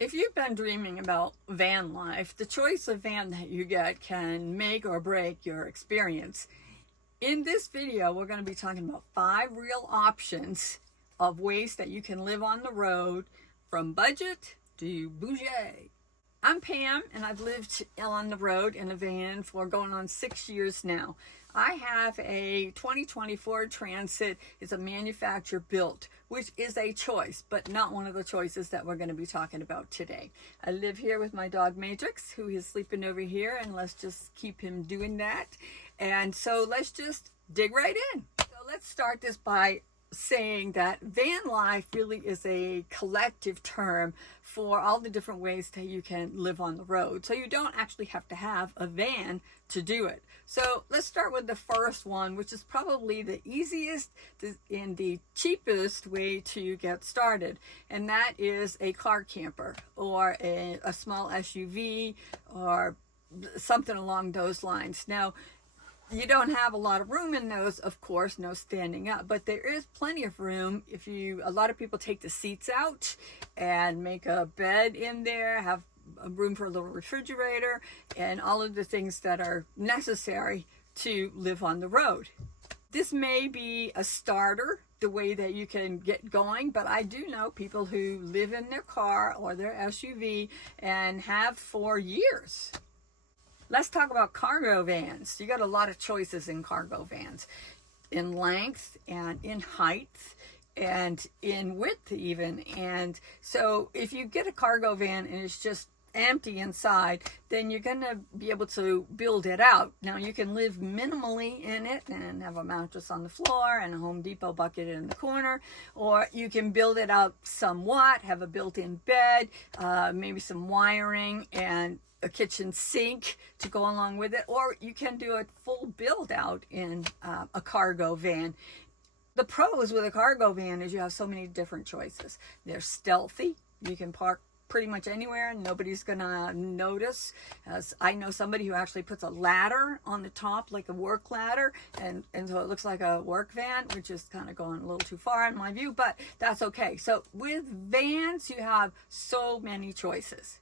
If you've been dreaming about van life, the choice of van that you get can make or break your experience. In this video, we're going to be talking about 5 real options of ways that you can live on the road from budget to bougie. I'm Pam, and I've lived on the road in a van for going on 6 years now. I have a 2020 Ford Transit. It's a manufacturer built, which is a choice, but not one of the choices that we're going to be talking about today. I live here with my dog Matrix, who is sleeping over here, and let's just keep him doing that. And so let's just dig right in. So let's start this by saying that van life really is a collective term for all the different ways that you can live on the road. So you don't actually have to have a van to do it. So let's start with the first one, which is probably the easiest and the cheapest way to get started. And that is a car camper or a small SUV or something along those lines. Now, you don't have a lot of room in those, of course, no standing up, but there is plenty of room. A lot of people take the seats out and make a bed in there, have a room for a little refrigerator, and all of the things that are necessary to live on the road. This may be a starter, the way that you can get going, but I do know people who live in their car or their SUV and have for years. Let's talk about cargo vans. You got a lot of choices in cargo vans, in length and in height and in width even. And so if you get a cargo van and it's just empty inside, then you're going to be able to build it out. Now you can live minimally in it and have a mattress on the floor and a Home Depot bucket in the corner, or you can build it out somewhat, have a built-in bed, maybe some wiring and a kitchen sink to go along with it, or you can do a full build out in a cargo van. The pros with a cargo van is you have so many different choices. They're stealthy. You can park pretty much anywhere and nobody's gonna notice. As I know somebody who actually puts a ladder on the top, like a work ladder, and so it looks like a work van, which is kind of going a little too far in my view, but that's okay. So with vans, you have so many choices.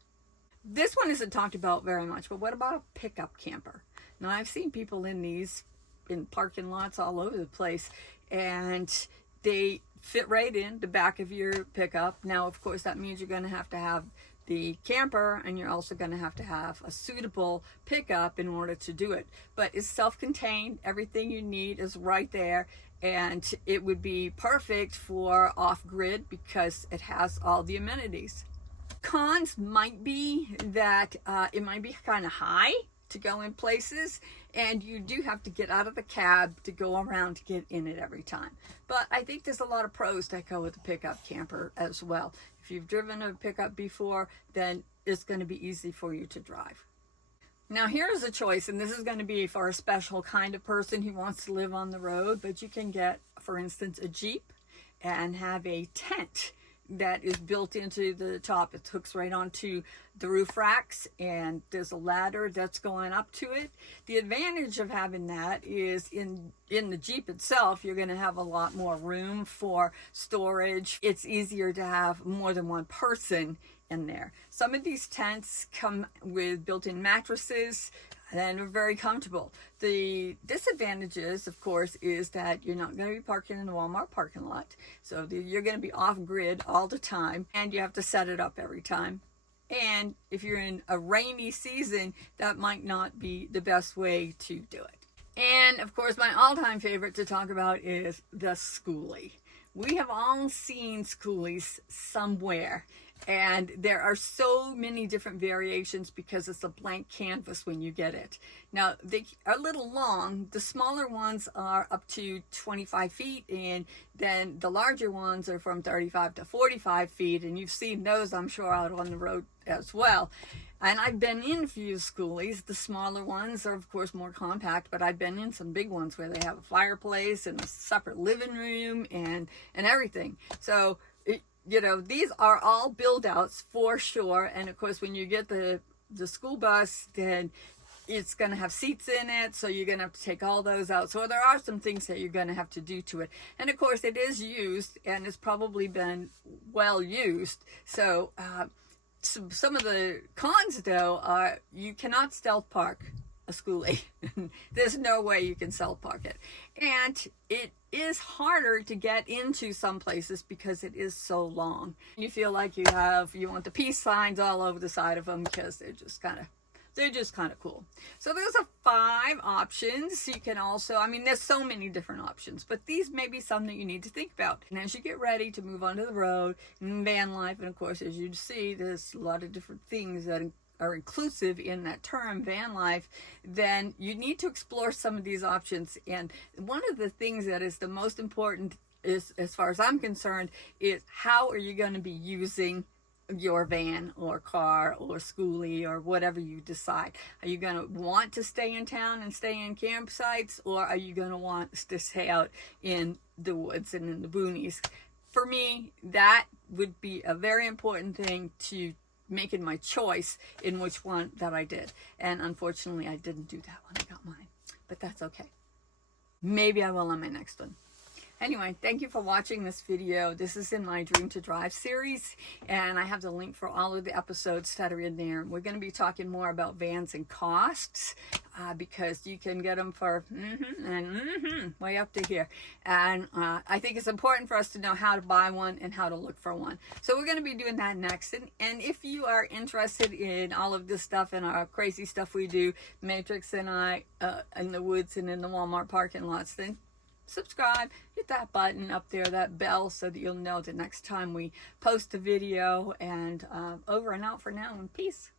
This one isn't talked about very much, but what about a pickup camper? Now, I've seen people in these in parking lots all over the place, and they fit right in the back of your pickup. Now, of course, that means you're going to have the camper, and you're also going to have a suitable pickup in order to do it. But it's self-contained. Everything you need is right there, and it would be perfect for off-grid because it has all the amenities. Cons might be that it might be kind of high to go in places, and you do have to get out of the cab to go around to get in it every time. But I think there's a lot of pros that go with the pickup camper as well. If you've driven a pickup before, then it's going to be easy for you to drive. Now here's a choice, and this is going to be for a special kind of person who wants to live on the road, but you can get, for instance, a Jeep and have a tent that is built into the top. It hooks right onto the roof racks, and there's a ladder that's going up to it. The advantage of having that is in the Jeep itself, you're going to have a lot more room for storage. It's easier to have more than one person in there. Some of these tents come with built-in mattresses and are very comfortable. The disadvantages, of course, is that you're not going to be parking in the Walmart parking lot. So you're going to be off-grid all the time, and you have to set it up every time. And if you're in a rainy season, that might not be the best way to do it. And, of course, my all-time favorite to talk about is the schoolie. We have all seen schoolies somewhere, and there are so many different variations because it's a blank canvas when you get it. Now, they are a little long. The smaller ones are up to 25 feet, and then the larger ones are from 35 to 45 feet, and you've seen those, I'm sure, out on the road as well. And I've been in a few schoolies. The smaller ones are, of course, more compact, but I've been in some big ones where they have a fireplace and a separate living room and everything. So, these are all build-outs for sure. And, of course, when you get the school bus, then it's going to have seats in it, so you're going to have to take all those out. So there are some things that you're going to have to do to it. And, of course, it is used, and it's probably been well used. So Some of the cons, though, are you cannot stealth park a schoolie. There's no way you can stealth park it. And it is harder to get into some places because it is so long. You feel like you want the peace signs all over the side of them because they're just kind of cool. So those are 5 options. You can also, I mean, there's so many different options, but these may be some that you need to think about. And as you get ready to move onto the road in van life, and of course, as you see, there's a lot of different things that are inclusive in that term, van life, then you need to explore some of these options. And one of the things that is the most important is, as far as I'm concerned, is how are you going to be using your van or car or schoolie or whatever you decide. Are you going to want to stay in town and stay in campsites, or are you going to want to stay out in the woods and in the boonies? For me, that would be a very important thing to making my choice in which one that I did. And unfortunately, I didn't do that when I got mine, but that's okay. Maybe I will on my next one. Anyway, thank you for watching this video. This is in my Dream to Drive series, and I have the link for all of the episodes that are in there. We're going to be talking more about vans and costs, because you can get them for way up to here. And I think it's important for us to know how to buy one and how to look for one. So we're going to be doing that next. And if you are interested in all of this stuff and our crazy stuff we do, Matrix and I, in the woods and in the Walmart parking lots, then subscribe, hit that button up there, that bell, so that you'll know the next time we post a video. And over and out for now, and peace.